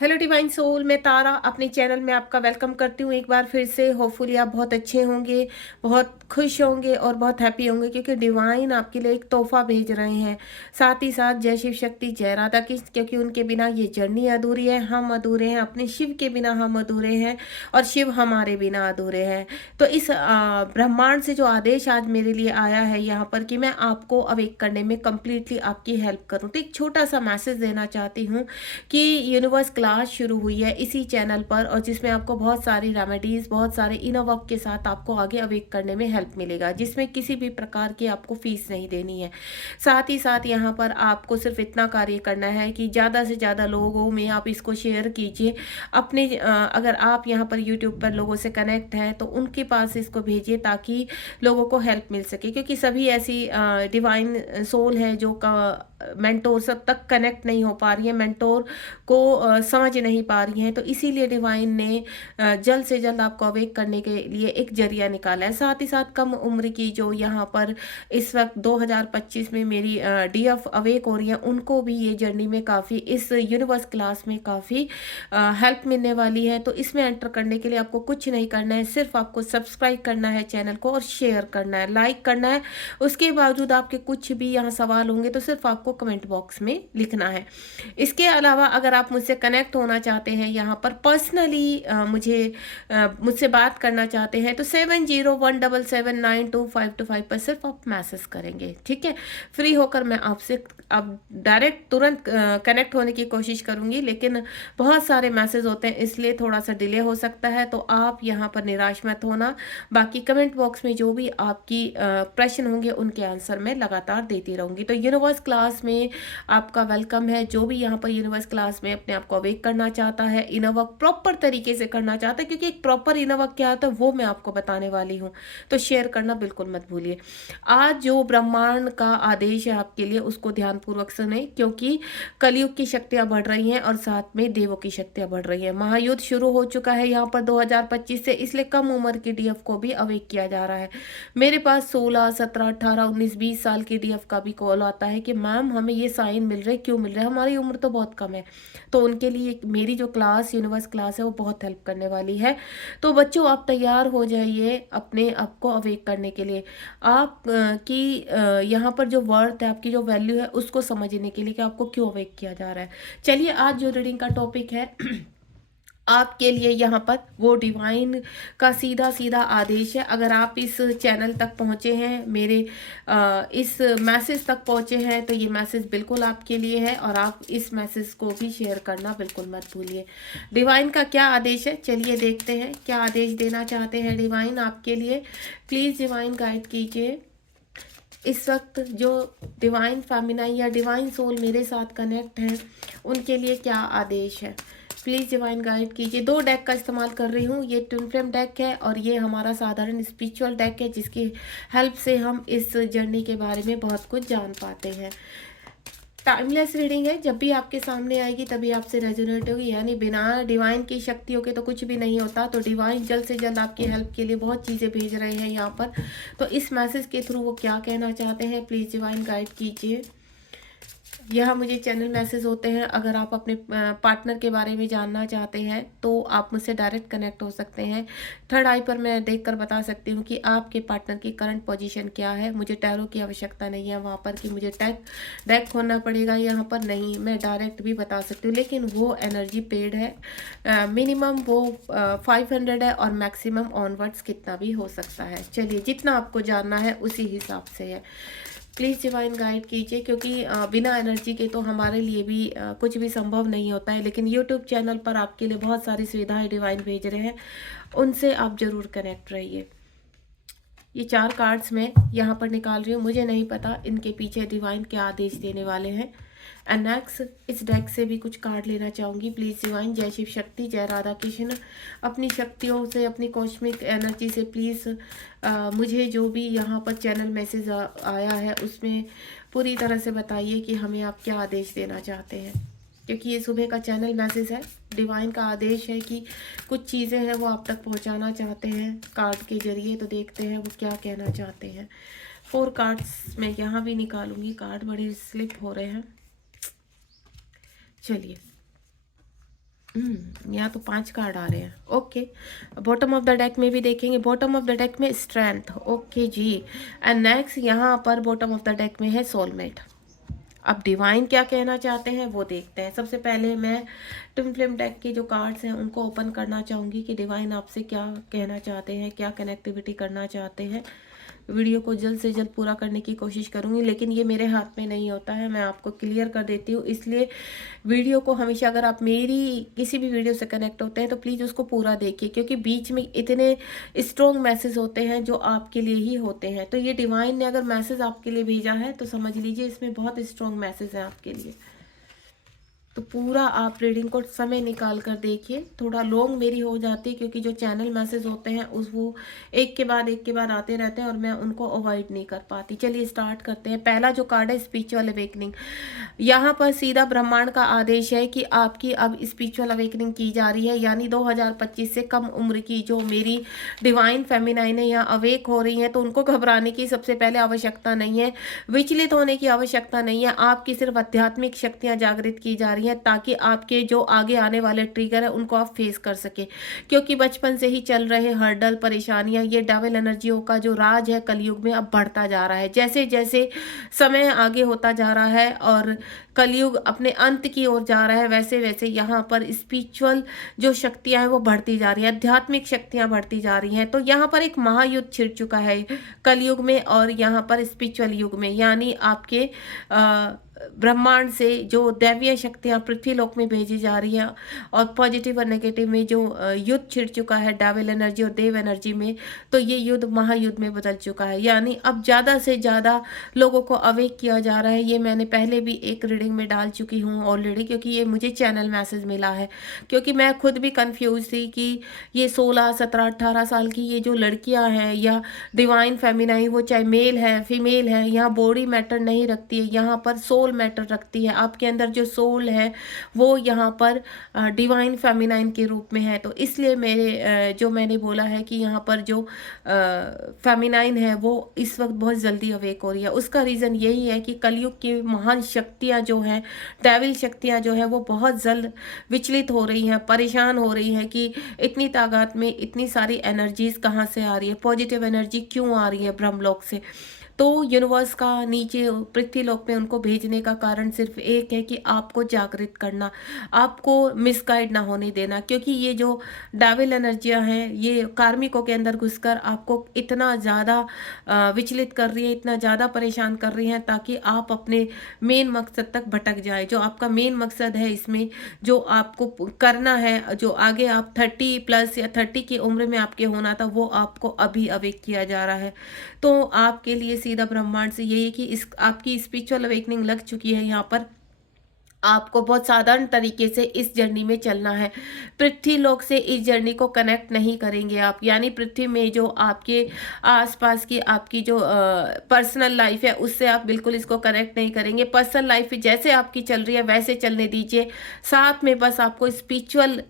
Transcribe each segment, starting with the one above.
Hello divine soul, मैं तारा अपने channel में आपका वेलकम करती हूँ एक बार फिर से। होपफुली आप बहुत अच्छे होंगे, बहुत खुश होंगे और बहुत हैप्पी होंगे, क्योंकि डिवाइन आपके लिए एक तोहफा भेज रहे हैं। साथ ही साथ जय शिव शक्ति, जय राधा कृष्ण, क्योंकि उनके बिना ये जर्नी अधूरी है, हम अधूरे हैं, अपने शिव के बिना हम अधूरे हैं और शिव हमारे बिना अधूरे हैं। तो इस ब्रह्मांड से जो आदेश आज मेरे लिए आया है यहाँ पर कि मैं आपको अवेक करने में कम्प्लीटली आपकी हेल्प करूँ, तो एक छोटा सा मैसेज देना चाहती हूँ कि यूनिवर्स क्लास शुरू हुई है इसी चैनल पर, और जिसमें आपको बहुत सारी रेमेडीज, बहुत सारे इनर वर्क के साथ आपको आगे अवेक करने में हेल्प मिलेगा, जिसमें किसी भी प्रकार की आपको फीस नहीं देनी है। साथ ही साथ यहाँ पर आपको सिर्फ इतना कार्य करना है कि ज़्यादा से ज़्यादा लोगों में आप इसको शेयर कीजिए। अपने अगर आप यहाँ पर यूट्यूब पर लोगों से कनेक्ट हैं तो उनके पास इसको भेजिए, ताकि लोगों को हेल्प मिल सके, क्योंकि सभी ऐसी डिवाइन सोल है जो मेंटोर सब तक कनेक्ट नहीं हो पा रही है, मेंटोर को समझ नहीं पा रही हैं। तो इसीलिए डिवाइन ने जल्द से जल्द आपको अवेक करने के लिए एक जरिया निकाला है। साथ ही साथ कम उम्र की जो यहाँ पर इस वक्त 2025 में मेरी डीएफ अवेक हो रही है, उनको भी ये जर्नी में काफ़ी, इस यूनिवर्स क्लास में काफ़ी हेल्प मिलने वाली है। तो इसमें एंटर करने के लिए आपको कुछ नहीं करना है, सिर्फ आपको सब्सक्राइब करना है चैनल को और शेयर करना है, लाइक करना है। उसके बावजूद आपके कुछ भी यहाँ सवाल होंगे तो सिर्फ आपको कमेंट बॉक्स में लिखना है। इसके अलावा अगर आप मुझसे कनेक्ट होना चाहते हैं, यहाँ पर पर्सनली मुझसे बात करना चाहते हैं, तो 7017792525 पर सिर्फ आप मैसेज करेंगे, ठीक है। फ्री होकर मैं आपसे अब डायरेक्ट तुरंत कनेक्ट होने की कोशिश करूंगी, लेकिन बहुत सारे मैसेज होते हैं इसलिए थोड़ा सा डिले हो सकता है। तो आप यहाँ पर निराश मत होना। बाकी कमेंट बॉक्स में जो भी आपकी प्रश्न होंगे उनके आंसर मैं लगातार देती रहूंगी। तो यूनिवर्स क्लास में आपका वेलकम है। जो भी यहाँ पर यूनिवर्स क्लास में अपने आप को अवेक करना चाहता है, इनर वर्क प्रॉपर तरीके से करना चाहता है, क्योंकि एक प्रॉपर इनर वर्क क्या होता है वो मैं आपको बताने वाली हूँ, तो शेयर करना बिल्कुल मत भूलिए। आज जो ब्रह्मांड का आदेश है आपके लिए, उसको ध्यानपूर्वक सुने, क्योंकि कलयुग की शक्तियां बढ़ रही हैं और साथ में देवों की शक्तियां बढ़ रही हैं। महायुद्ध शुरू हो चुका है यहाँ पर 2025 से, इसलिए कम उम्र की डीएफ को भी अवेक किया जा रहा है। मेरे पास 16, 17, 18, 19, 20 साल की डीएफ का भी कॉल आता है कि मैम हमें ये साइन मिल रहे, क्यों मिल रहे, हमारी उम्र तो बहुत कम है। तो उनके लिए मेरी जो क्लास, यूनिवर्स क्लास है, वो बहुत हेल्प करने वाली है। तो बच्चों, आप तैयार हो जाइए अपने आप को अवेक करने के लिए। आप की यहाँ पर जो वर्थ है, आपकी जो वैल्यू है, उसको समझने के लिए कि आपको क्यों अवेक किया जा रहा है। चलिए, आज जो रीडिंग का टॉपिक है आपके लिए यहाँ पर, वो डिवाइन का सीधा सीधा आदेश है। अगर आप इस चैनल तक पहुँचे हैं, मेरे इस मैसेज तक पहुँचे हैं, तो ये मैसेज बिल्कुल आपके लिए है, और आप इस मैसेज को भी शेयर करना बिल्कुल मत भूलिए। डिवाइन का क्या आदेश है, चलिए देखते हैं क्या आदेश देना चाहते हैं डिवाइन आपके लिए। प्लीज़ डिवाइन गाइड कीजिए। इस वक्त जो डिवाइन फेमिनाइन या डिवाइन सोल मेरे साथ कनेक्ट हैं, उनके लिए क्या आदेश है, प्लीज़ डिवाइन गाइड कीजिए। 2 डेक का इस्तेमाल कर रही हूँ, ये ट्विन फ्लेम डेक है और ये हमारा साधारण स्पिरिचुअल डेक है, जिसकी हेल्प से हम इस जर्नी के बारे में बहुत कुछ जान पाते हैं। टाइमलेस रीडिंग है, जब भी आपके सामने आएगी तभी आपसे रेजोनेट होगी, यानी बिना डिवाइन की शक्तियों के तो कुछ भी नहीं होता। तो डिवाइन जल्द से जल्द आपकी हेल्प के लिए बहुत चीज़ें भेज रहे हैं यहाँ पर। तो इस मैसेज के थ्रू वो क्या कहना चाहते हैं, प्लीज़ डिवाइन गाइड कीजिए। यह मुझे चैनल मैसेज होते हैं। अगर आप अपने पार्टनर के बारे में जानना चाहते हैं तो आप मुझसे डायरेक्ट कनेक्ट हो सकते हैं। थर्ड आई पर मैं देखकर बता सकती हूँ कि आपके पार्टनर की करंट पोजीशन क्या है। मुझे टैरो की आवश्यकता नहीं है वहाँ पर कि मुझे डेक खोलना पड़ेगा, यहाँ पर नहीं, मैं डायरेक्ट भी बता सकती हूँ, लेकिन वो एनर्जी पेड है। मिनिमम वो 500 है और मैक्सिमम ऑनवर्ड्स कितना भी हो सकता है। चलिए, जितना आपको जानना है उसी हिसाब से है। प्लीज़ डिवाइन गाइड कीजिए, क्योंकि बिना एनर्जी के तो हमारे लिए भी कुछ भी संभव नहीं होता है, लेकिन यूट्यूब चैनल पर आपके लिए बहुत सारी सुविधाएं डिवाइन भेज रहे हैं, उनसे आप ज़रूर कनेक्ट रहिए। ये 4 कार्ड्स मैं यहाँ पर निकाल रही हूँ, मुझे नहीं पता इनके पीछे डिवाइन क्या आदेश देने वाले हैं। एंड नेक्स्ट, इस डेक से भी कुछ कार्ड लेना चाहूँगी। प्लीज़ डिवाइन, जय शिव शक्ति, जय राधा कृष्ण, अपनी शक्तियों से, अपनी कॉस्मिक एनर्जी से प्लीज़ मुझे जो भी यहाँ पर चैनल मैसेज आया है उसमें पूरी तरह से बताइए कि हमें आप क्या आदेश देना चाहते हैं, क्योंकि ये सुबह का चैनल मैसेज है। डिवाइन का आदेश है कि कुछ चीज़ें हैं वो आप तक पहुँचाना चाहते हैं कार्ड के जरिए। तो देखते हैं वो क्या कहना चाहते हैं। 4 कार्ड्स मैं यहाँ भी निकालूंगी, कार्ड बड़े स्लिप हो रहे हैं। चलिए, यहाँ तो 5 कार्ड आ रहे हैं। Okay, bottom of the deck में भी देखेंगे। बॉटम ऑफ द डेक में स्ट्रेंथ, ओके जी। एंड नेक्स्ट यहाँ पर बॉटम ऑफ द डेक में है सोलमेट। अब डिवाइन क्या कहना चाहते हैं वो देखते हैं। सबसे पहले मैं ट्विन फ्लेम डेक के जो कार्ड्स हैं उनको ओपन करना चाहूँगी कि डिवाइन आपसे क्या कहना चाहते हैं, क्या कनेक्टिविटी करना चाहते हैं। वीडियो को जल्द से जल्द पूरा करने की कोशिश करूँगी, लेकिन ये मेरे हाथ में नहीं होता है, मैं आपको क्लियर कर देती हूँ। इसलिए वीडियो को हमेशा, अगर आप मेरी किसी भी वीडियो से कनेक्ट होते हैं तो प्लीज़ उसको पूरा देखिए, क्योंकि बीच में इतने स्ट्रॉन्ग मैसेज होते हैं जो आपके लिए ही होते हैं। तो ये डिवाइन ने अगर मैसेज आपके लिए भेजा है तो समझ लीजिए इसमें बहुत स्ट्रॉन्ग मैसेज है आपके लिए। तो पूरा आप रीडिंग को समय निकाल कर देखिए। थोड़ा लॉन्ग मेरी हो जाती है क्योंकि जो चैनल मैसेज होते हैं उस वो एक के बाद आते रहते हैं और मैं उनको अवॉइड नहीं कर पाती। चलिए स्टार्ट करते हैं। पहला जो कार्ड है स्पिरिचुअल अवेकनिंग। यहाँ पर सीधा ब्रह्मांड का आदेश है कि आपकी अब स्पिरिचुअल अवेकनिंग की जा रही है, यानी 2025 से कम उम्र की जो मेरी डिवाइन फेमिनाइन है यहाँ अवेक हो रही हैं, तो उनको घबराने की सबसे पहले आवश्यकता नहीं है, विचलित होने की आवश्यकता नहीं है। आपकी सिर्फ आध्यात्मिक शक्तियाँ जागृत की जा रही हैं ताकि आपके जो आगे आने वाले ट्रिगर है उनको आप फेस कर सके, क्योंकि बचपन से ही चल रहे हर्डल परेशानियां, ये डेविल एनर्जियों का जो राज है कलयुग में अब बढ़ता जा रहा है। जैसे जैसे समय आगे होता जा रहा है और कलयुग अपने अंत की ओर जा रहा है, वैसे वैसे यहाँ पर स्पिरिचुअल जो शक्तियां हैं वो बढ़ती जा रही है, आध्यात्मिक शक्तियां बढ़ती जा रही हैं। तो यहाँ पर एक महायुद्ध छिड़ चुका है कलयुग में और यहाँ पर स्पिरिचुअल युग में, यानी आपके ब्रह्मांड से जो दैवीय शक्तियां पृथ्वीलोक में भेजी जा रही हैं और पॉजिटिव और नेगेटिव में जो युद्ध छिड़ चुका है डेविल एनर्जी और देव एनर्जी में, तो ये युद्ध महायुद्ध में बदल चुका है। यानी अब ज़्यादा से ज़्यादा लोगों को अवेक किया जा रहा है। ये मैंने पहले भी एक रीडिंग में डाल चुकी हूँ ऑलरेडी, क्योंकि ये मुझे चैनल मैसेज मिला है, क्योंकि मैं खुद भी कंफ्यूज थी कि ये 16, 17, 18 साल की ये जो लड़कियाँ हैं या डिवाइन फेमिनाइन, वो चाहे मेल है फीमेल है, यहाँ बॉडी मैटर नहीं रखती है, यहाँ पर सोल मैटर रखती है। आपके अंदर जो सोल है वो यहाँ पर डिवाइन फेमिनाइन के रूप में है। तो इसलिए मेरे जो मैंने बोला है कि यहाँ पर जो फेमिनाइन है वो इस वक्त बहुत जल्दी अवेक हो रही है। उसका रीज़न यही है कि कलयुग की महान शक्तियाँ जो हैं, डेविल शक्तियाँ जो है वो बहुत जल्द विचलित हो रही हैं, परेशान हो रही हैं कि इतनी ताकत में इतनी सारी एनर्जीज कहाँ से आ रही है, पॉजिटिव एनर्जी क्यों आ रही है ब्रह्मलोक से। तो यूनिवर्स का नीचे पृथ्वीलोक में उनको भेजने का कारण सिर्फ एक है कि आपको जागृत करना, आपको मिसगाइड ना होने देना, क्योंकि ये जो डेविल एनर्जियां हैं ये कार्मिकों के अंदर घुसकर आपको इतना ज़्यादा विचलित कर रही है, इतना ज़्यादा परेशान कर रही हैं ताकि आप अपने मेन मकसद तक भटक जाए। जो आपका मेन मकसद है इसमें, जो आपको करना है, जो आगे आप 30+ या 30 की उम्र में आपके होना था, वो आपको अभी अवेक किया जा रहा है। तो आपके लिए सीधा ब्रह्मांड से यही है कि इस आपकी स्पिरिचुअल अवेकनिंग लग चुकी है। यहाँ पर आपको बहुत साधारण तरीके से इस जर्नी में चलना है। पृथ्वी लोक से इस जर्नी को कनेक्ट नहीं करेंगे आप, यानी पृथ्वी में जो आपके आसपास की आपकी जो पर्सनल लाइफ है उससे आप बिल्कुल इसको कनेक्ट नहीं करेंगे। पर्सनल लाइफ जैसे आपकी चल रही है वैसे चलने दीजिए, साथ में बस आपको स्पिरिचुअल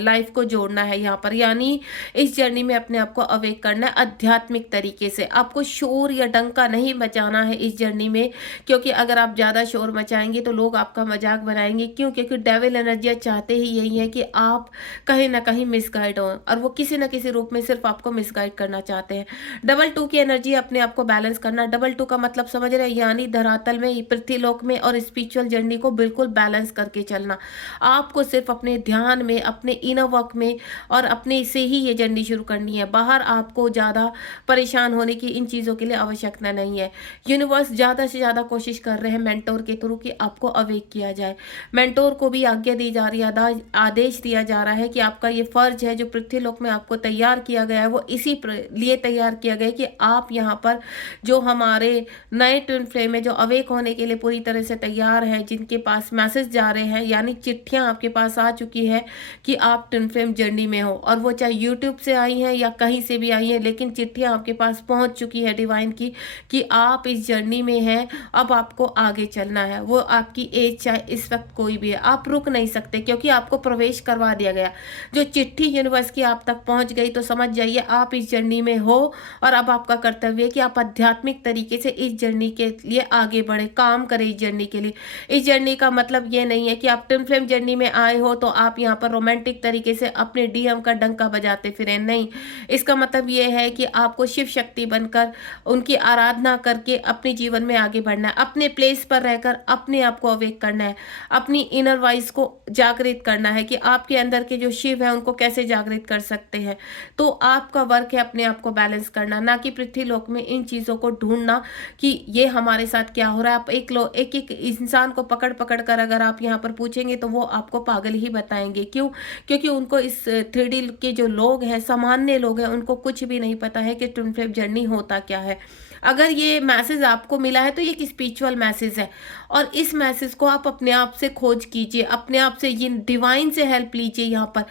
लाइफ को जोड़ना है यहाँ पर, यानी इस जर्नी में अपने आप को अवेक करना है आध्यात्मिक तरीके से। आपको शोर या डंका नहीं मचाना है इस जर्नी में, क्योंकि अगर आप ज़्यादा शोर मचाएंगे तो लोग आपका मजाक बनाएंगे। क्यों? क्योंकि डेविल एनर्जियां चाहते ही यही है कि आप कहीं ना कहीं मिसगाइड हो, और वो किसी ना किसी रूप में सिर्फ आपको मिसगाइड करना चाहते हैं। डबल 2 की एनर्जी अपने आप को बैलेंस करना। डबल 2 का मतलब समझ रहे हैं, यानी धरातल में, पृथ्वीलोक में और स्पिरिचुअल जर्नी को बिल्कुल बैलेंस करके चलना। आपको सिर्फ अपने ध्यान में, अपने इनर वर्क में और अपने से ही ये जर्नी शुरू करनी है। बाहर आपको ज़्यादा परेशान होने की इन चीज़ों के लिए आवश्यकता नहीं है। यूनिवर्स ज़्यादा से ज़्यादा कोशिश कर रहे हैं मेंटोर के थ्रू कि आपको अवेक किया जाए। मेंटोर को भी आज्ञा दी जा रही है, आदेश दिया जा रहा है कि आपका ये फर्ज है जो पृथ्वीलोक में आपको तैयार किया गया है, वो इसी लिए तैयार किया गया है कि आप यहाँ पर जो हमारे नए ट्विन फ्लेम में जो अवेक होने के लिए पूरी तरह से तैयार हैं, जिनके पास मैसेज जा रहे हैं, यानी चिट्ठियाँ आपके पास आ चुकी है कि आप ट्विन फ्लेम जर्नी में हो, और वो चाहे यूट्यूब से आई हैं या कहीं से भी आई हैं, लेकिन चिट्ठियाँ आपके पास पहुँच चुकी है डिवाइन की कि आप इस जर्नी में हैं, अब आपको आगे चलना है। वो आपकी एज चाहे इस वक्त कोई भी है, आप रुक नहीं सकते क्योंकि आपको प्रवेश करवा दिया गया। जो चिट्ठी यूनिवर्स की आप तक पहुंच गई तो समझ जाइए आप इस जर्नी में हो। और अब आपका कर्तव्य है कि आप आध्यात्मिक तरीके से इस जर्नी के लिए आगे बढ़े, काम करें इस जर्नी के लिए। इस जर्नी का मतलब ये नहीं है कि आप ट्विन फ्लेम जर्नी में आए हो तो आप यहाँ पर रोमांटिक तरीके से अपने डीएम का डंका बजाते फिरें, नहीं। इसका मतलब ये है कि आपको शिव शक्ति बनकर उनकी आराधना करके अपने जीवन में आगे बढ़ना है, अपने प्लेस पर रहकर अपने आप को अवेक करना है, अपनी इनर वॉइस को जागृत करना है कि आपके अंदर के जो शिव है उनको कैसे जागृत कर सकते हैं। तो आपका वर्क है अपने आप को बैलेंस करना, ना कि पृथ्वी लोक में इन चीज़ों को ढूंढना कि ये हमारे साथ क्या हो रहा है। आप एक एक इंसान को पकड़ पकड़ कर अगर आप यहाँ पर पूछेंगे तो वो आपको पागल ही बताएंगे। क्यों? क्योंकि उनको इस 3D के जो लोग हैं, सामान्य लोग हैं, उनको कुछ भी नहीं पता है कि ट्विन फ्लेम जर्नी होता क्या है। अगर ये मैसेज आपको मिला है तो ये एक स्पिरिचुअल मैसेज है और इस मैसेज को आप अपने आप से खोज कीजिए, अपने आप से ये डिवाइन से हेल्प लीजिए। यहाँ पर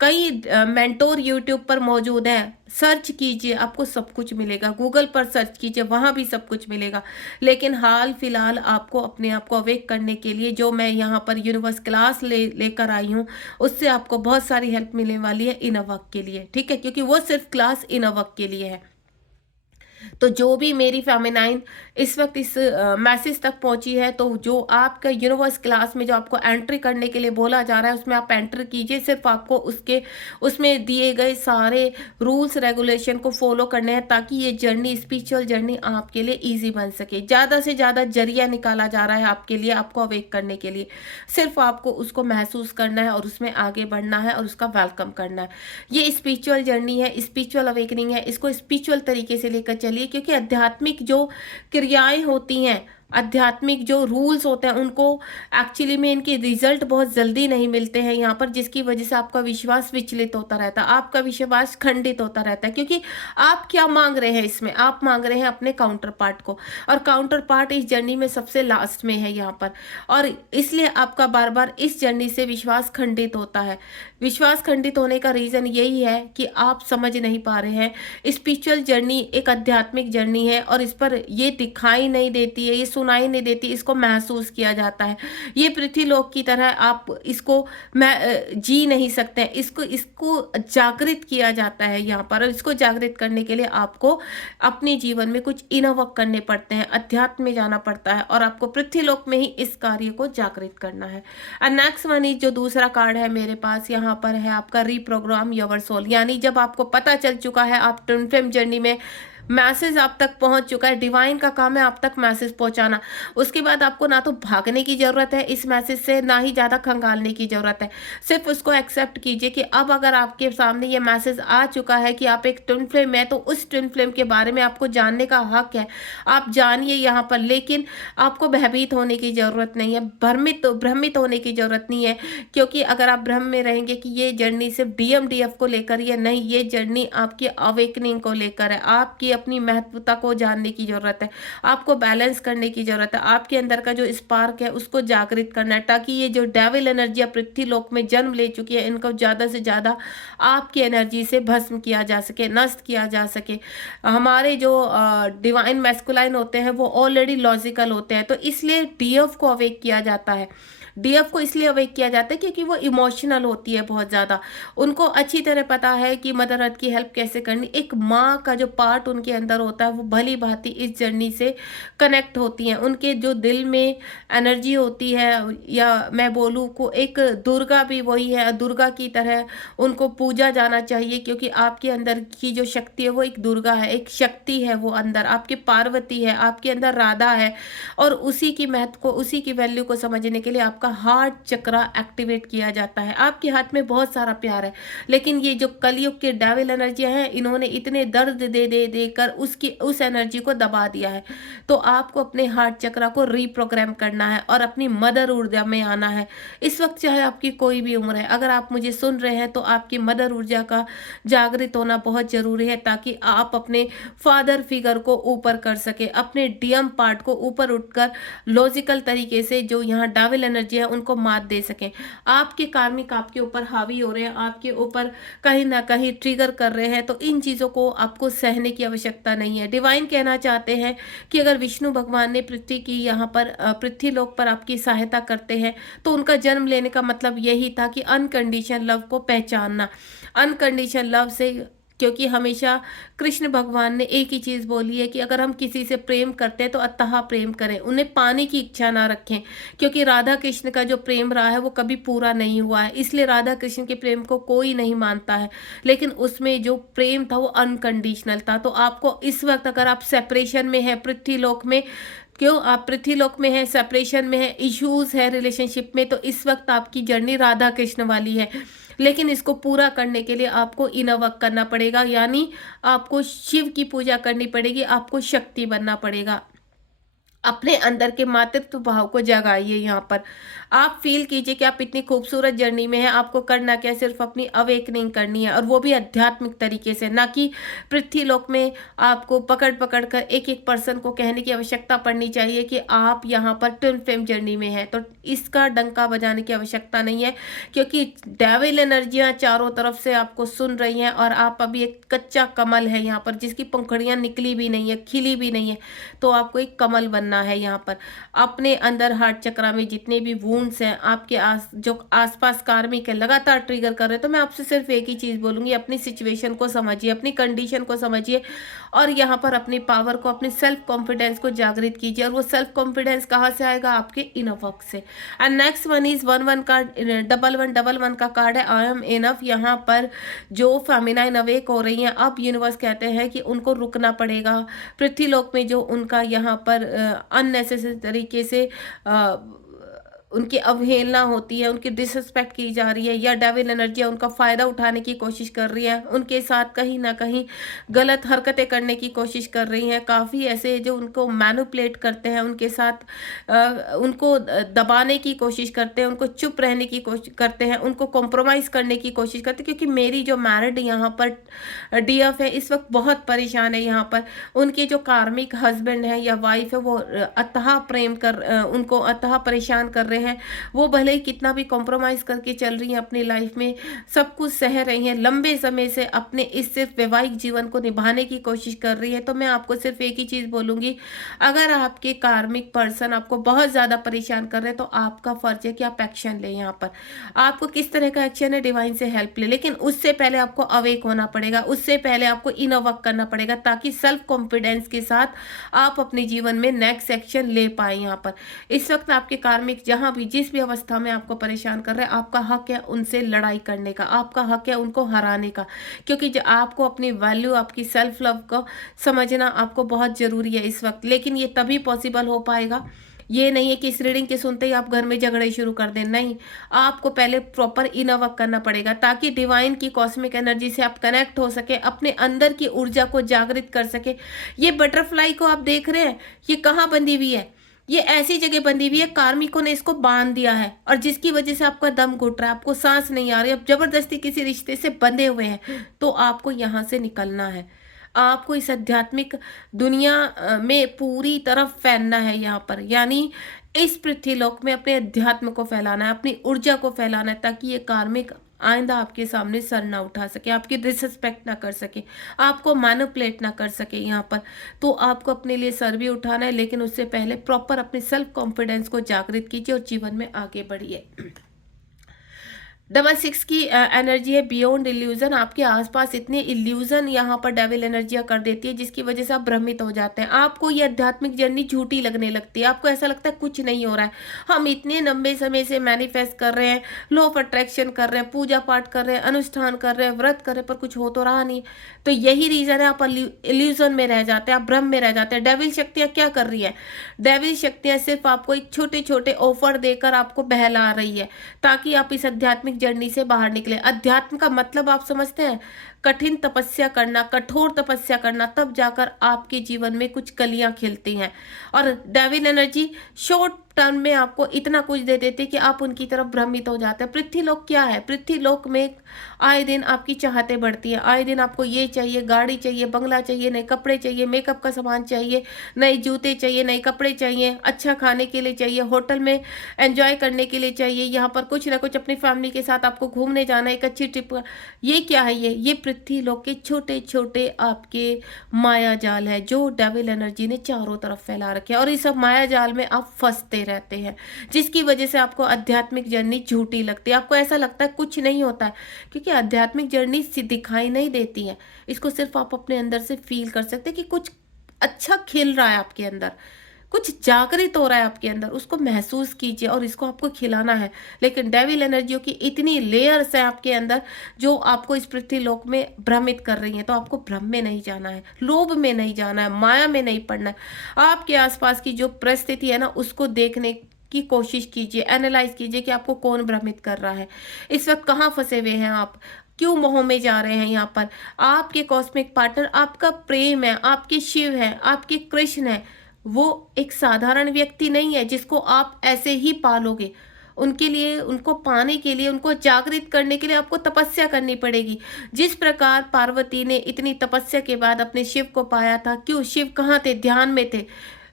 कई मेंटोर यूट्यूब पर मौजूद है, सर्च कीजिए आपको सब कुछ मिलेगा। गूगल पर सर्च कीजिए, वहाँ भी सब कुछ मिलेगा। लेकिन हाल फिलहाल आपको अपने आप को अवेक करने के लिए जो मैं यहाँ पर यूनिवर्स क्लास लेकर आई हूँ, उससे आपको बहुत सारी हेल्प मिलने वाली है इनर वर्क के लिए, ठीक है, क्योंकि वो सिर्फ क्लास इनर वर्क के लिए है। तो जो भी मेरी फेमिनाइन इस वक्त इस मैसेज तक पहुंची है, तो जो आपका यूनिवर्स क्लास में जो आपको एंट्री करने के लिए बोला जा रहा है उसमें आप एंटर कीजिए। सिर्फ आपको उसमें दिए गए सारे रूल्स रेगुलेशन को फॉलो करने हैं ताकि ये जर्नी, स्पिरिचुअल जर्नी आपके लिए ईजी बन सके। ज़्यादा से ज़्यादा जरिया निकाला जा रहा है आपके लिए, आपको अवेक करने के लिए। सिर्फ आपको उसको महसूस करना है और उसमें आगे बढ़ना है और उसका वेलकम करना है। ये स्पिरिचुअल जर्नी है, स्पिरिचुअल अवेकनिंग है, इसको स्पिरिचुअल तरीके से लेकर चलिए क्योंकि आध्यात्मिक जो क्रियाएं होती हैं, आध्यात्मिक जो रूल्स होते हैं, उनको एक्चुअली में इनके रिजल्ट बहुत जल्दी नहीं मिलते हैं यहाँ पर, जिसकी वजह से आपका विश्वास विचलित होता रहता है, आपका विश्वास खंडित होता रहता है। क्योंकि आप क्या मांग रहे हैं इसमें? आप मांग रहे हैं अपने काउंटर पार्ट को, और काउंटर पार्ट इस जर्नी में सबसे लास्ट में है यहाँ पर, और इसलिए आपका बार बार इस जर्नी से विश्वास खंडित होता है। विश्वास खंडित होने का रीज़न यही है कि आप समझ नहीं पा रहे हैं स्पिरिचुअल जर्नी एक आध्यात्मिक जर्नी है और इस पर ये दिखाई नहीं देती है, ये सुनाई नहीं देती, इसको महसूस किया जाता है। ये पृथ्वी लोक की तरह आप इसको जी नहीं सकते, इसको जागृत किया जाता है यहाँ पर, और इसको जागृत करने के लिए आपको अपने जीवन में कुछ इनर वर्क करने पड़ते हैं, अध्यात्म में जाना पड़ता है, और आपको पृथ्वी लोक में ही इस कार्य को जागृत करना है। एंड नेक्स्ट वन इज, जो दूसरा कार्ड है मेरे पास यहाँ पर है आपका रीप्रोग्राम योर सोल। यानी जब आपको पता चल चुका है आप ट्विन फ्लेम जर्नी में, मैसेज आप तक पहुंच चुका है, डिवाइन का काम है आप तक मैसेज पहुंचाना, उसके बाद आपको ना तो भागने की जरूरत है इस मैसेज से, ना ही ज्यादा खंगालने की जरूरत है। सिर्फ उसको एक्सेप्ट कीजिए कि अब अगर आपके सामने ये मैसेज आ चुका है कि आप एक ट्विन फ्लेम है, तो उस ट्विन फ्लेम के बारे में आपको जानने का हक है, आप जानिए यहाँ पर। लेकिन आपको भयभीत होने की जरूरत नहीं है, भ्रमित होने की जरूरत नहीं है, क्योंकि अगर आप भ्रम में रहेंगे कि ये जर्नी सिर्फ DMDF को लेकर ही है, नहीं, ये जर्नी आपकी अवेकनिंग को लेकर है। आपकी अपनी महत्वता को जानने की जरूरत है, आपको बैलेंस करने की जरूरत है, आपके अंदर का जो स्पार्क है उसको जागृत करना है, ताकि ये जो डेविल एनर्जी पृथ्वी लोक में जन्म ले चुकी है, इनको ज़्यादा से ज़्यादा आपकी एनर्जी से भस्म किया जा सके, नष्ट किया जा सके। हमारे जो डिवाइन मैस्कुलाइन होते हैं वो ऑलरेडी लॉजिकल होते हैं, तो इसलिए DF को अवेक किया जाता है। DF को इसलिए अवेक किया जाता है क्योंकि वो इमोशनल होती है बहुत ज़्यादा, उनको अच्छी तरह पता है कि मदर अर्थ की हेल्प कैसे करनी। एक माँ का जो पार्ट उनके अंदर होता है वो भली भांति इस जर्नी से कनेक्ट होती हैं, उनके जो दिल में एनर्जी होती है, या मैं बोलूँ को एक दुर्गा भी वही है, दुर्गा की तरह उनको पूजा जाना चाहिए, क्योंकि आपके अंदर की जो शक्ति है वो एक दुर्गा है, एक शक्ति है वो अंदर, आपके पार्वती है, आपके अंदर राधा है, और उसी की महत्व को, उसी की वैल्यू को समझने के लिए आपका हार्ट चक्रा एक्टिवेट किया जाता है। आपके हाथ में बहुत सारा प्यार है, लेकिन ये जो कलयुग के डेविल एनर्जी हैं, इन्होंने इतने दर्द दे दे देकर उस एनर्जी को दबा दिया है। तो आपको अपने हार्ट चक्रा को रीप्रोग्राम करना है और अपनी मदर ऊर्जा में आना है। इस वक्त चाहे आपकी कोई भी उम्र है, अगर आप मुझे सुन रहे हैं तो आपकी मदर ऊर्जा का जागृत होना बहुत जरूरी है, ताकि आप अपने फादर फिगर को ऊपर कर सके, अपने DM पार्ट को ऊपर उठकर लॉजिकल तरीके से जो यहाँ डेविल एनर्जी एनर्जी है उनको मात दे सकें। आपके कार्मिक आपके ऊपर हावी हो रहे हैं, आपके ऊपर कहीं ना कहीं ट्रिगर कर रहे हैं, तो इन चीज़ों को आपको सहने की आवश्यकता नहीं है। डिवाइन कहना चाहते हैं कि अगर विष्णु भगवान ने पृथ्वी की यहाँ पर पृथ्वी लोक पर आपकी सहायता करते हैं, तो उनका जन्म लेने का मतलब यही था कि अनकंडीशन लव को पहचानना। अनकंडीशन लव से, क्योंकि हमेशा कृष्ण भगवान ने एक ही चीज़ बोली है कि अगर हम किसी से प्रेम करते हैं तो अतः प्रेम करें, उन्हें पाने की इच्छा ना रखें। क्योंकि राधा कृष्ण का जो प्रेम रहा है वो कभी पूरा नहीं हुआ है, इसलिए राधा कृष्ण के प्रेम को कोई नहीं मानता है, लेकिन उसमें जो प्रेम था वो अनकंडीशनल था। तो आपको इस वक्त अगर आप सेपरेशन में है पृथ्वी लोक में, क्यों आप पृथ्वी लोक में है, सेपरेशन में है, इश्यूज है रिलेशनशिप में, तो इस वक्त आपकी जर्नी राधा कृष्ण वाली है। लेकिन इसको पूरा करने के लिए आपको इनर वर्क करना पड़ेगा, यानी आपको शिव की पूजा करनी पड़ेगी, आपको शक्ति बनना पड़ेगा। अपने अंदर के मातृत्व भाव को जगाइए। यहाँ पर आप फील कीजिए कि आप इतनी खूबसूरत जर्नी में हैं, आपको करना क्या, सिर्फ अपनी अवेकनिंग करनी है, और वो भी आध्यात्मिक तरीके से, ना कि पृथ्वी लोक में आपको पकड़ पकड़ कर एक एक पर्सन को कहने की आवश्यकता पड़नी चाहिए कि आप यहाँ पर ट्विन फ्लेम जर्नी में हैं। तो इसका डंका बजाने की आवश्यकता नहीं है, क्योंकि डेविल एनर्जियाँ चारों तरफ से आपको सुन रही हैं, और आप अभी एक कच्चा कमल है यहाँ पर, जिसकी पंखुड़ियाँ निकली भी नहीं है, खिली भी नहीं है। तो आपको एक कमल बनना है यहाँ पर। अपने अंदर हार्ट चक्रा में जितने भी वुंड्स हैं, आपके जो आसपास कार्मिक है लगातार ट्रिगर कर रहे हैं, तो मैं आपसे सिर्फ एक ही चीज बोलूंगी, अपनी सिचुएशन को समझिए, अपनी कंडीशन को समझिए, और यहाँ पर अपनी पावर को, अपनी सेल्फ कॉन्फिडेंस को जागृत कीजिए। और वो सेल्फ कॉन्फिडेंस कहाँ से आएगा? आपके इनर वर्क से। एंड नेक्स्ट वन इज 11 का 1111 का कार्ड है, आई एम इनफ। यहाँ पर जो फेमिनाइन अवेक हो रही हैं, अब यूनिवर्स कहते हैं कि उनको रुकना पड़ेगा। पृथ्वी लोक में जो उनका यहाँ पर अननेसेसरी तरीके से उनकी अवहेलना होती है, उनकी डिसरिस्पेक्ट की जा रही है, या डेविल एनर्जी उनका फ़ायदा उठाने की कोशिश कर रही है, उनके साथ कहीं ना कहीं गलत हरकतें करने की कोशिश कर रही हैं। काफ़ी ऐसे जो उनको मैनिपुलेट करते हैं, उनके साथ उनको दबाने की कोशिश करते हैं, उनको चुप रहने की कोशिश करते हैं, उनको कॉम्प्रोमाइज़ करने की कोशिश करते हैं। क्योंकि मेरी जो मैरिड यहाँ पर डीएफ है इस वक्त बहुत परेशान है। यहाँ पर उनके जो कार्मिक हस्बैंड है या वाइफ है वो अतः प्रेम कर उनको अतः परेशान कर रहे हैं। वो भले ही कितना भी कॉम्प्रोमाइज करके चल रही हैं अपनी लाइफ में, सब कुछ सह रही हैं, लंबे समय से अपने इस सिर्फ वैवाहिक जीवन को निभाने की कोशिश कर रही है। तो मैं आपको सिर्फ एक ही चीज बोलूंगी, अगर आपके कार्मिक पर्सन आपको बहुत ज्यादा परेशान कर रहे हैं तो आपका फर्ज है कि आप एक्शन लें। यहाँ पर आपको किस तरह का एक्शन है? डिवाइन से हेल्प ले, लेकिन उससे पहले आपको अवेक होना पड़ेगा, उससे पहले आपको इनर वर्क करना पड़ेगा, ताकि सेल्फ कॉन्फिडेंस के साथ आप अपने जीवन में नेक्स्ट एक्शन ले पाए। यहाँ पर इस वक्त आपके कार्मिक जहां भी जिस भी अवस्था में आपको परेशान कर रहे हैं, आपका हक है उनसे लड़ाई करने का, आपका हक है उनको हराने का। क्योंकि जो आपको अपनी वैल्यू, आपकी सेल्फ लव को समझना आपको बहुत जरूरी है इस वक्त। लेकिन ये तभी पॉसिबल हो पाएगा, ये नहीं है कि इस रीडिंग के सुनते ही आप घर में झगड़े शुरू कर दें, नहीं। आपको पहले प्रॉपर इनर वर्क करना पड़ेगा, ताकि डिवाइन की कॉस्मिक एनर्जी से आप कनेक्ट हो सके, अपने अंदर की ऊर्जा को जागृत कर सके। ये बटरफ्लाई को आप देख रहे हैं, ये कहाँ बंधी हुई है? ये ऐसी जगह बंधी हुई है, कार्मिकों ने इसको बांध दिया है, और जिसकी वजह से आपका दम घुट रहा है, आपको सांस नहीं आ रही, आप जबरदस्ती किसी रिश्ते से बंधे हुए हैं। तो आपको यहाँ से निकलना है, आपको इस आध्यात्मिक दुनिया में पूरी तरफ फैलना है यहाँ पर, यानी इस पृथ्वी लोक में अपने अध्यात्म को फैलाना है, अपनी ऊर्जा को फैलाना है, ताकि ये कार्मिक आइंदा आपके सामने सर ना उठा सके, आपकी डिसरिस्पेक्ट ना कर सके, आपको मैनिपुलेट ना कर सके यहाँ पर। तो आपको अपने लिए सर भी उठाना है, लेकिन उससे पहले प्रॉपर अपने सेल्फ कॉन्फिडेंस को जागृत कीजिए और जीवन में आगे बढ़िए। 66 की एनर्जी है बियॉन्ड इल्यूजन। आपके आसपास इतने इल्यूजन यहाँ पर डेविल एनर्जियाँ कर देती है, जिसकी वजह से आप भ्रमित हो जाते हैं। आपको ये आध्यात्मिक जर्नी झूठी लगने लगती है, आपको ऐसा लगता है कुछ नहीं हो रहा है। हम इतने लंबे समय से मैनिफेस्ट कर रहे हैं, लॉ ऑफ अट्रैक्शन कर रहे हैं, पूजा पाठ कर रहे हैं, अनुष्ठान कर रहे हैं, व्रत कर रहे हैं, पर कुछ हो तो रहा नहीं। तो यही रीजन है, आप इल्यूजन में रह जाते हैं, आप भ्रम में रह जाते हैं। डेविल शक्तियाँ क्या कर रही है? डेविल शक्तियाँ सिर्फ आपको एक छोटे छोटे ऑफर देकर आपको बहला रही है, ताकि आप इस आध्यात्मिक जर्नी से बाहर निकले। अध्यात्म का मतलब आप समझते हैं? कठिन तपस्या करना, कठोर तपस्या करना, तब जाकर आपके जीवन में कुछ कलियां खिलती हैं। और डेविल एनर्जी शॉर्ट टर्म में आपको इतना कुछ दे देते कि आप उनकी तरफ भ्रमित हो जाते हैं। पृथ्वीलोक क्या है? पृथ्वीलोक में आए दिन आपकी चाहतें बढ़ती हैं, आए दिन आपको ये चाहिए, गाड़ी चाहिए, बंगला चाहिए, नए कपड़े चाहिए, मेकअप का सामान चाहिए, नए जूते चाहिए, नए कपड़े चाहिए, अच्छा खाने के लिए चाहिए, होटल में एंजॉय करने के लिए चाहिए, यहाँ पर कुछ ना कुछ अपनी फैमिली के साथ आपको घूमने जाना है, एक अच्छी ट्रिप। ये क्या है? ये पृथ्वीलोक के छोटे छोटे आपके माया जाल है जो डेविल एनर्जी ने चारों तरफ फैला रखे हैं, और इस सब माया जाल में आप फंसते रहते हैं, जिसकी वजह से आपको आध्यात्मिक जर्नी झूठी लगती है। आपको ऐसा लगता है कुछ नहीं होता है, क्योंकि आध्यात्मिक जर्नी दिखाई नहीं देती है। इसको सिर्फ आप अपने अंदर से फील कर सकते हैं कि कुछ अच्छा खिल रहा है आपके अंदर, कुछ जागृत हो रहा है आपके अंदर, उसको महसूस कीजिए और इसको आपको खिलाना है। लेकिन डेविल एनर्जियों की इतनी लेयर्स है आपके अंदर जो आपको इस पृथ्वी लोक में भ्रमित कर रही हैं, तो आपको भ्रम में नहीं जाना है, लोभ में नहीं जाना है, माया में नहीं पड़ना है। आपके आसपास की जो परिस्थिति है ना, उसको देखने की कोशिश कीजिए, एनालाइज कीजिए कि आपको कौन भ्रमित कर रहा है, इस वक्त कहाँ फंसे हुए हैं आप, क्यों मोह में जा रहे हैं। यहाँ पर आपके कॉस्मिक पार्टनर आपका प्रेम है, आपके शिव है, आपके कृष्ण है। वो एक साधारण व्यक्ति नहीं है जिसको आप ऐसे ही पालोगे। उनके लिए, उनको पाने के लिए, उनको जागृत करने के लिए आपको तपस्या करनी पड़ेगी। जिस प्रकार पार्वती ने इतनी तपस्या के बाद अपने शिव को पाया था, क्यों? शिव कहाँ थे? ध्यान में थे।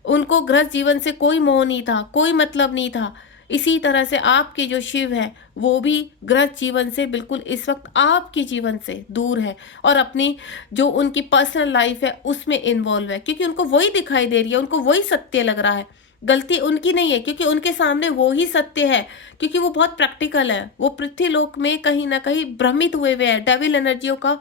उनको गृहस्थ जीवन से कोई मोह नहीं था, कोई मतलब नहीं था। इसी तरह से आपके जो शिव है वो भी गृहस्थ जीवन से बिल्कुल इस वक्त आपके जीवन से दूर है, और अपनी जो उनकी पर्सनल लाइफ है उसमें इन्वॉल्व है, क्योंकि उनको वही दिखाई दे रही है, उनको वही सत्य लग रहा है। गलती उनकी नहीं है, क्योंकि उनके सामने वो ही सत्य है, क्योंकि वो बहुत प्रैक्टिकल है। वो पृथ्वी लोक में कहीं ना कहीं भ्रमित हुए हुए हैं, डेविल एनर्जियों का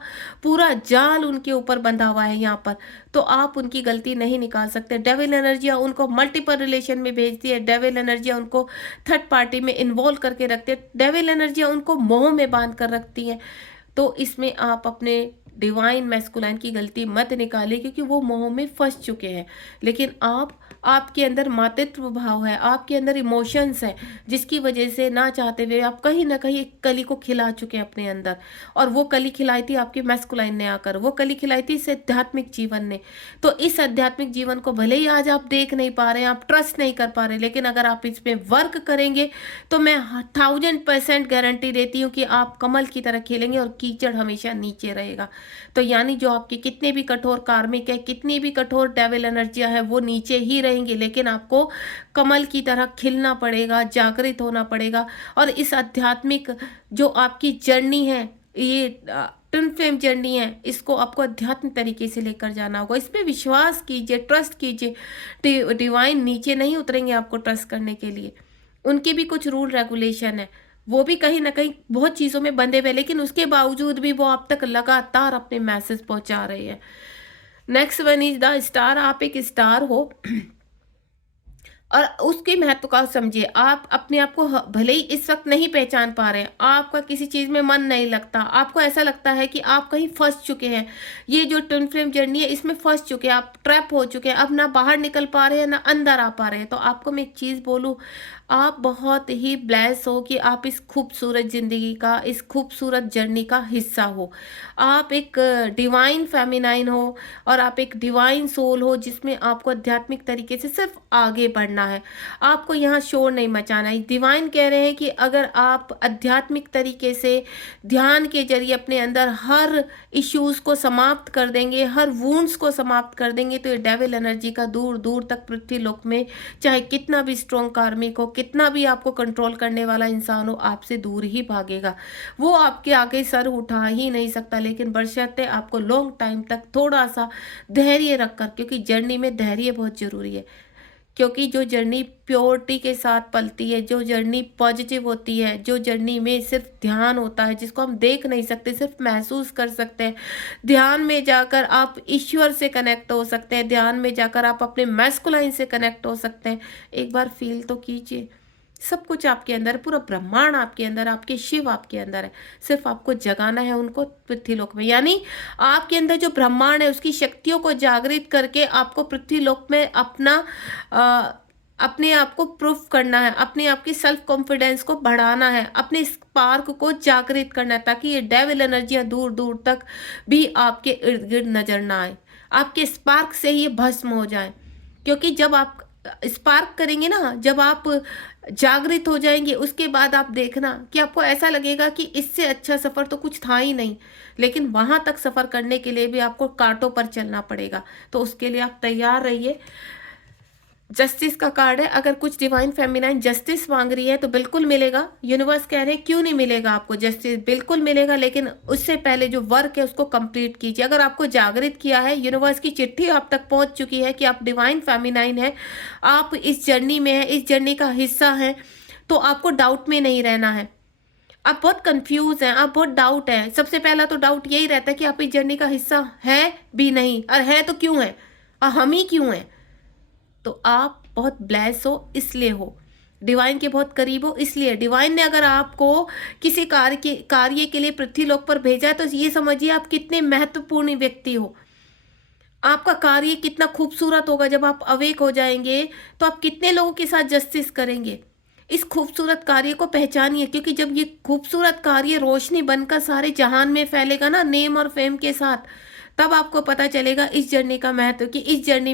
पूरा जाल उनके ऊपर बंधा हुआ है यहाँ पर। तो आप उनकी गलती नहीं निकाल सकते। डेविल एनर्जियाँ उनको मल्टीपल रिलेशन में भेजती है, डेविल एनर्जियाँ उनको थर्ड पार्टी में इन्वॉल्व करके रखती है, डेविल एनर्जियाँ उनको मोह में बांध कर रखती हैं। तो इसमें आप अपने डिवाइन मैस्कुलाइन की गलती मत निकालिए, क्योंकि वो मोह में फंस चुके हैं। लेकिन आपके अंदर मातृत्व भाव है, आपके अंदर इमोशंस है, जिसकी वजह से ना चाहते हुए आप कहीं ना कहीं एक कली को खिला चुके हैं अपने अंदर। और वो कली खिलाई थी आपके मैस्कुलाइन ने आकर, वो कली खिलाई थी इस आध्यात्मिक जीवन ने। तो इस आध्यात्मिक जीवन को भले ही आज आप देख नहीं पा रहे हैं, आप ट्रस्ट नहीं कर पा रहे, लेकिन अगर आप इसमें वर्क करेंगे तो मैं 1000% गारंटी देती हूँ कि आप कमल की तरह खिलेंगे और कीचड़ हमेशा नीचे रहेगा। तो यानी जो आपके कितने भी कठोर कार्मिक है, कितनी भी कठोर डेविल एनर्जियां है, वो नीचे ही रहेंगी, लेकिन आपको कमल की तरह खिलना पड़ेगा, जागृत होना पड़ेगा। और इस आध्यात्मिक जो आपकी जर्नी है, ये ट्विन फ्लेम जर्नी है, इसको आपको अध्यात्मिक तरीके से लेकर जाना होगा। इस पे विश्वास कीजिए, ट्रस्ट कीजिए। डिवाइन नीचे नहीं उतरेंगे आपको ट्रस्ट करने के लिए। उनके भी कुछ रूल रेगुलेशन है, वो भी कहीं ना कहीं बहुत चीज़ों में बंधे हुए, लेकिन उसके बावजूद भी वो आप तक लगातार अपने मैसेज पहुंचा रहे हैं। Next one is the star. आप एक स्टार हो और उसके महत्व का समझिए। आप अपने आप को भले ही इस वक्त नहीं पहचान पा रहे हैं, आपका किसी चीज़ में मन नहीं लगता, आपको ऐसा लगता है कि आप कहीं फंस चुके हैं। ये जो ट्विन फ्लेम जर्नी है इसमें फंस चुके हैं, आप ट्रैप हो चुके हैं, अब ना बाहर निकल पा रहे हैं ना अंदर आ पा रहे हैं। तो आपको मैं एक चीज़ बोलूँ, आप बहुत ही ब्लेस हो कि आप इस खूबसूरत ज़िंदगी का, इस खूबसूरत जर्नी का हिस्सा हो। आप एक डिवाइन फेमिनाइन हो और आप एक डिवाइन सोल हो, जिसमें आपको आध्यात्मिक तरीके से सिर्फ आगे बढ़ना है। आपको यहाँ शोर नहीं मचाना है। डिवाइन कह रहे हैं कि अगर आप आध्यात्मिक तरीके से ध्यान के जरिए अपने अंदर हर इश्यूज को समाप्त कर देंगे, हर वूंड्स को समाप्त कर देंगे, तो ये डेविल एनर्जी का दूर दूर तक पृथ्वी लोक में चाहे कितना भी स्ट्रॉन्ग कार्मिक हो, कितना भी आपको कंट्रोल करने वाला इंसान हो, आपसे दूर ही भागेगा। वो आपके आगे सर उठा ही नहीं सकता, लेकिन बशर्ते आपको लॉन्ग टाइम तक थोड़ा सा धैर्य रखकर, क्योंकि जर्नी में धैर्य बहुत जरूरी है। क्योंकि जो जर्नी प्योरिटी के साथ पलती है, जो जर्नी पॉजिटिव होती है, जो जर्नी में सिर्फ ध्यान होता है, जिसको हम देख नहीं सकते, सिर्फ महसूस कर सकते हैं। ध्यान में जाकर आप ईश्वर से कनेक्ट हो सकते हैं, ध्यान में जाकर आप अपने मैस्कुलाइन से कनेक्ट हो सकते हैं। एक बार फील तो कीजिए, सब कुछ आपके अंदर, पूरा ब्रह्मांड आपके अंदर, आपके शिव आपके अंदर है। सिर्फ आपको जगाना है उनको पृथ्वीलोक में। यानी आपके अंदर जो ब्रह्मांड है उसकी शक्तियों को जागृत करके आपको पृथ्वीलोक में अपने आप को प्रूफ करना है, अपने आप की सेल्फ कॉन्फिडेंस को बढ़ाना है, अपने स्पार्क को जागृत करना है, ताकि ये डेविल एनर्जियां दूर दूर तक भी आपके इर्द गिर्द नजर ना आए, आपके स्पार्क से ही ये भस्म हो जाए। क्योंकि जब आप स्पार्क करेंगे ना, जब आप जागृत हो जाएंगे, उसके बाद आप देखना कि आपको ऐसा लगेगा कि इससे अच्छा सफ़र तो कुछ था ही नहीं। लेकिन वहाँ तक सफ़र करने के लिए भी आपको कांटों पर चलना पड़ेगा, तो उसके लिए आप तैयार रहिए। जस्टिस का कार्ड है, अगर कुछ डिवाइन फेमिनाइन जस्टिस मांग रही है तो बिल्कुल मिलेगा। यूनिवर्स कह रहे हैं क्यों नहीं मिलेगा आपको जस्टिस, बिल्कुल मिलेगा, लेकिन उससे पहले जो वर्क है उसको कंप्लीट कीजिए। अगर आपको जागृत किया है, यूनिवर्स की चिट्ठी आप तक पहुंच चुकी है कि आप डिवाइन फेमिनाइन है, आप इस जर्नी में है, इस जर्नी का हिस्सा है, तो आपको डाउट में नहीं रहना है। आप बहुत कंफ्यूज हैं, आप बहुत डाउट है। सबसे पहला तो डाउट यही रहता है कि आप इस जर्नी का हिस्सा है भी नहीं, और है तो क्यों है, और हम ही क्यों हैं। तो आप बहुत ब्लेस हो, इसलिए हो, डिवाइन के बहुत करीब हो इसलिए। डिवाइन ने अगर आपको किसी कार्य के लिए पृथ्वीलोक पर भेजा है, तो ये समझिए आप कितने महत्वपूर्ण व्यक्ति हो। आपका कार्य कितना खूबसूरत होगा जब आप अवेक हो जाएंगे, तो आप कितने लोगों के साथ जस्टिस करेंगे। इस खूबसूरत कार्य को पहचानिए, क्योंकि जब ये खूबसूरत कार्य रोशनी बनकर सारे जहान में फैलेगा ना, नेम और फेम के साथ, तब आपको पता चलेगा इस जर्नी का महत्व, कि इस जर्नी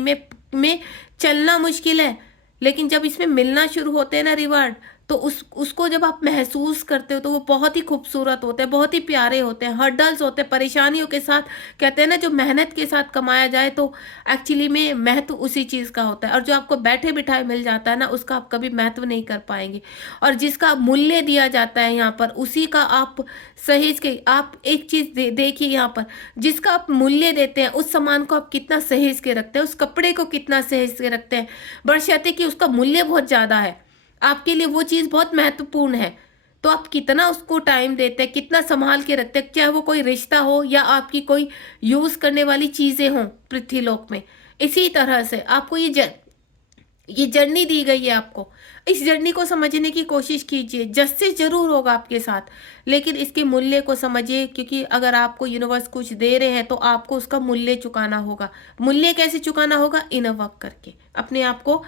में चलना मुश्किल है, लेकिन जब इसमें मिलना शुरू होते हैं ना रिवार्ड, तो उसको जब आप महसूस करते हो तो वो बहुत ही खूबसूरत होते हैं, बहुत ही प्यारे होते हैं। हर्डल्स होते हैं, परेशानियों के साथ, कहते हैं ना जो मेहनत के साथ कमाया जाए तो एक्चुअली में महत्व उसी चीज़ का होता है, और जो आपको बैठे बिठाए मिल जाता है ना, उसका आप कभी महत्व नहीं कर पाएंगे। और जिसका मूल्य दिया जाता है यहाँ पर, उसी का आप सहेज के, आप एक चीज़ देखिए यहाँ पर, जिसका आप मूल्य देते हैं उस सामान को आप कितना सहेज के रखते हैं, उस कपड़े को कितना सहेज के रखते हैं, बशर्ते कि उसका मूल्य बहुत ज़्यादा है, आपके लिए वो चीज़ बहुत महत्वपूर्ण है, तो आप कितना उसको टाइम देते हैं, कितना संभाल के रखते हैं, चाहे वो कोई रिश्ता हो या आपकी कोई यूज़ करने वाली चीज़ें हों पृथ्वीलोक में। इसी तरह से आपको ये जर्नी दी गई है आपको, इस जर्नी को समझने की कोशिश कीजिए। जस्टिस जरूर होगा आपके साथ, लेकिन इसके मूल्य को समझिए, क्योंकि अगर आपको यूनिवर्स कुछ दे रहे हैं तो आपको उसका मूल्य चुकाना होगा। मूल्य कैसे चुकाना होगा? इनर वर्क करके, अपने आप को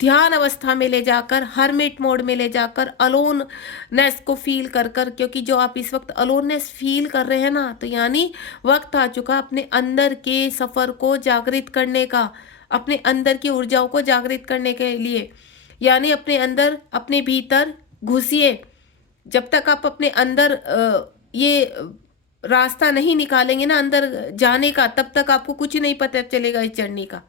ध्यान अवस्था में ले जाकर, हरमिट मोड में ले जाकर, अलोननेस को फील कर कर, क्योंकि जो आप इस वक्त अलोननेस फील कर रहे हैं ना, तो यानी वक्त आ चुका अपने अंदर के सफ़र को जागृत करने का, अपने अंदर की ऊर्जाओं को जागृत करने के लिए, यानी अपने अंदर, अपने भीतर घुसिए। जब तक आप अपने अंदर ये रास्ता नहीं निकालेंगे ना अंदर जाने का, तब तक आपको कुछ नहीं पता चलेगा इस जर्नी का।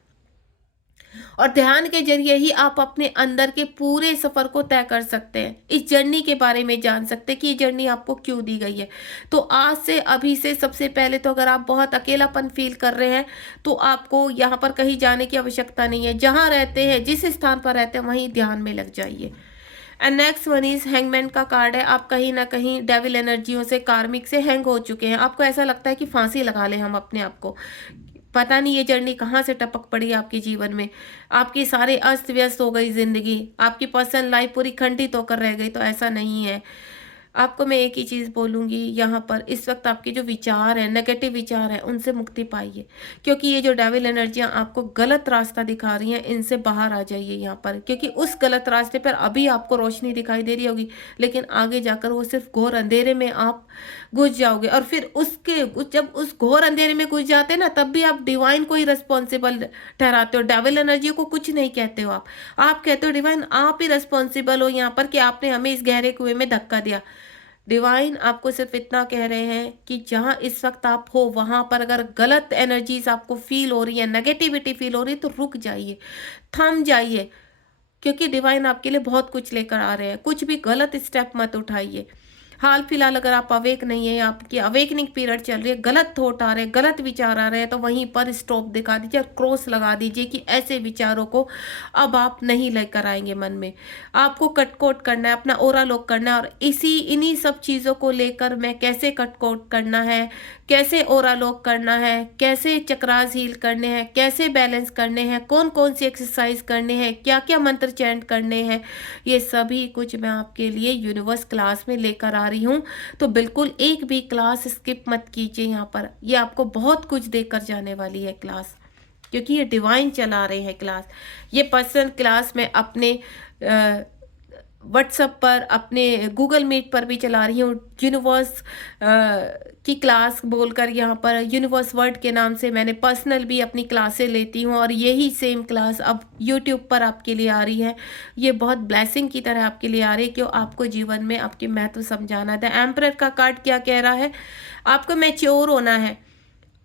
और ध्यान के जरिए ही आप अपने अंदर के पूरे सफर को तय कर सकते हैं, इस जर्नी के बारे में जान सकते हैं कि ये जर्नी आपको क्यों दी गई है। तो आज से, अभी से, सबसे पहले तो अगर आप बहुत अकेलापन फील कर रहे हैं, तो आपको यहाँ पर कहीं जाने की आवश्यकता नहीं है। जहाँ रहते हैं, जिस स्थान पर रहते हैं, वहीं ध्यान में लग जाइए। And next one is hangman का कार्ड है। आप कहीं ना कहीं डेविल एनर्जियों से, कार्मिक से हैंग हो चुके हैं। आपको ऐसा लगता है कि फांसी लगा लें हम अपने आप को। पता नहीं ये जर्नी कहाँ से टपक पड़ी आपके जीवन में, आपकी सारे अस्त व्यस्त हो गई जिंदगी, आपकी पर्सनल लाइफ पूरी खंडित होकर रह गई। तो ऐसा नहीं है। आपको मैं एक ही चीज़ बोलूँगी यहाँ पर, इस वक्त आपके जो विचार हैं, नेगेटिव विचार हैं, उनसे मुक्ति पाइए, क्योंकि ये जो डेविल एनर्जियाँ आपको गलत रास्ता दिखा रही हैं, इनसे बाहर आ जाइए यहाँ पर, क्योंकि उस गलत रास्ते पर अभी आपको रोशनी दिखाई दे रही होगी, लेकिन आगे जाकर वो सिर्फ घोर अंधेरे में आप घुस जाओगे। और फिर जब उस घोर अंधेरे में घुस जाते हैं ना, तब भी आप डिवाइन को ही रिस्पॉन्सिबल ठहराते हो, डेविल एनर्जी को कुछ नहीं कहते हो। आप कहते हो डिवाइन आप ही रिस्पॉन्सिबल हो यहाँ पर, कि आपने हमें इस गहरे कुएं में धक्का दिया। डिवाइन आपको सिर्फ इतना कह रहे हैं कि जहां इस वक्त आप हो, वहां पर अगर गलत एनर्जीज आपको फील हो रही है, नेगेटिविटी फील हो रही है, तो रुक जाइए, थम जाइए, क्योंकि डिवाइन आपके लिए बहुत कुछ लेकर आ रहे हैं। कुछ भी गलत स्टेप मत उठाइए। हाल फिलहाल अगर आप अवेक नहीं है, आपकी अवेकनिंग पीरियड चल रही है, गलत थॉट आ रहे हैं, गलत विचार आ रहे हैं, तो वहीं पर स्टॉप दिखा दीजिए और क्रॉस लगा दीजिए कि ऐसे विचारों को अब आप नहीं लेकर आएंगे मन में। आपको कटकोट करना है, अपना ओरा लॉक करना है, और इन्हीं सब चीज़ों को लेकर मैं कैसे कटकोट करना है, कैसे ओरा लॉक करना है, कैसे चक्रास हील करने हैं, कैसे बैलेंस करने हैं, कौन कौन सी एक्सरसाइज करने हैं, क्या क्या मंत्र चैंट करने हैं, ये सभी कुछ मैं आपके लिए यूनिवर्स क्लास में लेकर आ रही हूँ। तो बिल्कुल एक भी क्लास स्किप मत कीजिए यहाँ पर, ये आपको बहुत कुछ देकर जाने वाली है क्लास, क्योंकि ये डिवाइन चला रहे हैं क्लास। ये पर्सनल क्लास में अपने व्हाट्सएप पर, अपने गूगल मीट पर भी चला रही हूँ। यूनिवर्स की क्लास बोलकर यहाँ पर यूनिवर्स वर्ड के नाम से मैंने पर्सनल भी अपनी क्लासें लेती हूँ, और यही सेम क्लास अब यूट्यूब पर आपके लिए आ रही है। ये बहुत ब्लेसिंग की तरह आपके लिए आ रही है, क्यों आपको जीवन में आपके महत्व समझाना था। एम्परर का कार्ड क्या कह रहा है, आपको मैच्योर होना है।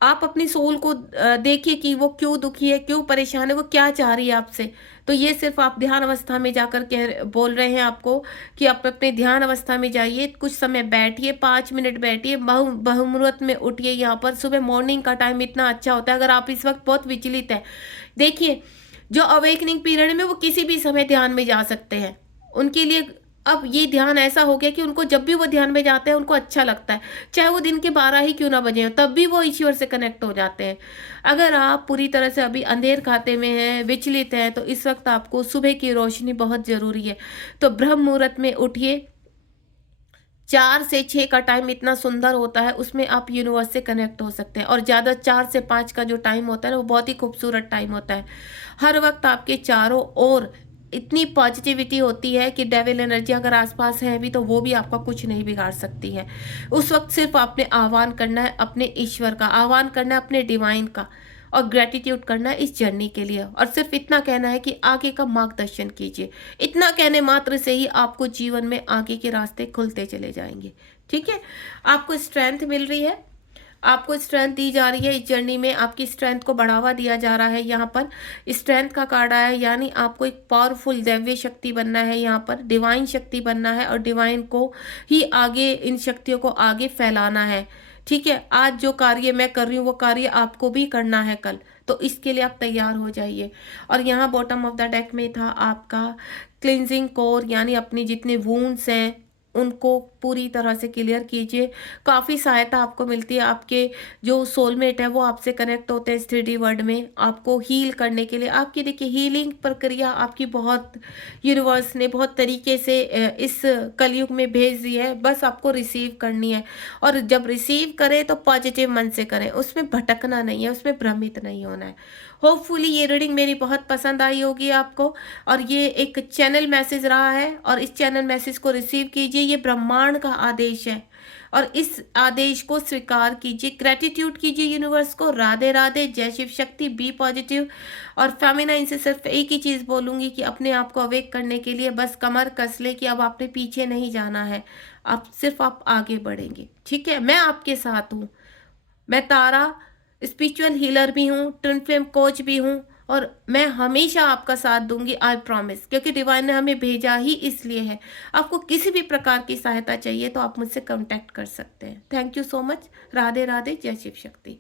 आप अपनी सोल को देखिए कि वो क्यों दुखी है, क्यों परेशान है, वो क्या चाह रही है आपसे। तो ये सिर्फ आप ध्यान अवस्था में जाकर कह बोल रहे हैं आपको कि आप अपने ध्यान अवस्था में जाइए, कुछ समय बैठिए, 5 मिनट बैठिए, बहुमुहूर्त में उठिए। यहाँ पर सुबह मॉर्निंग का टाइम इतना अच्छा होता है। अगर आप इस वक्त बहुत विचलित है, देखिए जो अवेकनिंग पीरियड में वो किसी भी समय ध्यान में जा सकते हैं। उनके लिए अब ये ध्यान ऐसा हो गया कि उनको जब भी वो ध्यान में जाते हैं उनको अच्छा लगता है, चाहे वो दिन के 12 ही क्यों ना बजे हो, तब भी वो ईश्वर से कनेक्ट हो जाते हैं। अगर आप पूरी तरह से अभी अंधेर खाते में हैं, विचलित हैं, तो इस वक्त आपको सुबह की रोशनी बहुत जरूरी है। तो ब्रह्म मुहूर्त में उठिए। 4 से 6 का टाइम इतना सुंदर होता है, उसमें आप यूनिवर्स से कनेक्ट हो सकते हैं। और ज़्यादा 4 से 5 का जो टाइम होता है ना, वो बहुत ही खूबसूरत टाइम होता है। हर वक्त आपके चारों ओर इतनी पॉजिटिविटी होती है कि डेविल एनर्जी अगर आसपास है भी तो वो भी आपका कुछ नहीं बिगाड़ सकती है। उस वक्त सिर्फ आपने आह्वान करना है अपने ईश्वर का, आह्वान करना है अपने डिवाइन का, और ग्रेटिट्यूड करना है इस जर्नी के लिए। और सिर्फ इतना कहना है कि आगे का मार्गदर्शन कीजिए। इतना कहने मात्र से ही आपको जीवन में आगे के रास्ते खुलते चले जाएंगे। ठीक है, आपको स्ट्रेंथ मिल रही है, आपको स्ट्रेंथ दी जा रही है। इस जर्नी में आपकी स्ट्रेंथ को बढ़ावा दिया जा रहा है। यहाँ पर स्ट्रेंथ का कार्ड आया है, यानी आपको एक पावरफुल दैवीय शक्ति बनना है, यहाँ पर डिवाइन शक्ति बनना है, और डिवाइन को ही आगे, इन शक्तियों को आगे फैलाना है। ठीक है, आज जो कार्य मैं कर रही हूँ वो कार्य आपको भी करना है कल, तो इसके लिए आप तैयार हो जाइए। और यहाँ बॉटम ऑफ द डेक में था आपका क्लिनजिंग कोर, यानी अपनी जितने वूंड्स हैं उनको पूरी तरह से क्लियर कीजिए। काफ़ी सहायता आपको मिलती है, आपके जो सोलमेट है वो आपसे कनेक्ट होते हैं इस 3D वर्ल्ड में आपको हील करने के लिए। आपकी देखिए हीलिंग प्रक्रिया आपकी बहुत यूनिवर्स ने बहुत तरीके से इस कलयुग में भेज दी है, बस आपको रिसीव करनी है। और जब रिसीव करें तो पॉजिटिव मन से करें, उसमें भटकना नहीं है, उसमें भ्रमित नहीं होना है। होपफुली ये रीडिंग मेरी बहुत पसंद आई होगी आपको, और ये एक चैनल मैसेज रहा है, और इस चैनल मैसेज को रिसीव कीजिए। ये ब्रह्मांड का आदेश है, और इस आदेश को स्वीकार कीजिए, ग्रेटिट्यूड कीजिए यूनिवर्स को। राधे राधे, जय शिव शक्ति, बी पॉजिटिव। और फेमिनाइन से सिर्फ एक ही चीज़ बोलूँगी कि अपने आप को अवेक करने के लिए बस कमर कस ले कि अब आपने पीछे नहीं जाना है, आप आगे बढ़ेंगे। ठीक है, मैं आपके साथ हूँ। मैं तारा स्पिरिचुअल हीलर भी हूँ, ट्विन फ्लेम कोच भी हूँ, और मैं हमेशा आपका साथ दूंगी, आई प्रॉमिस, क्योंकि डिवाइन ने हमें भेजा ही इसलिए है। आपको किसी भी प्रकार की सहायता चाहिए तो आप मुझसे कांटेक्ट कर सकते हैं। Thank you so much. Radhe Radhe, जय शिव शक्ति।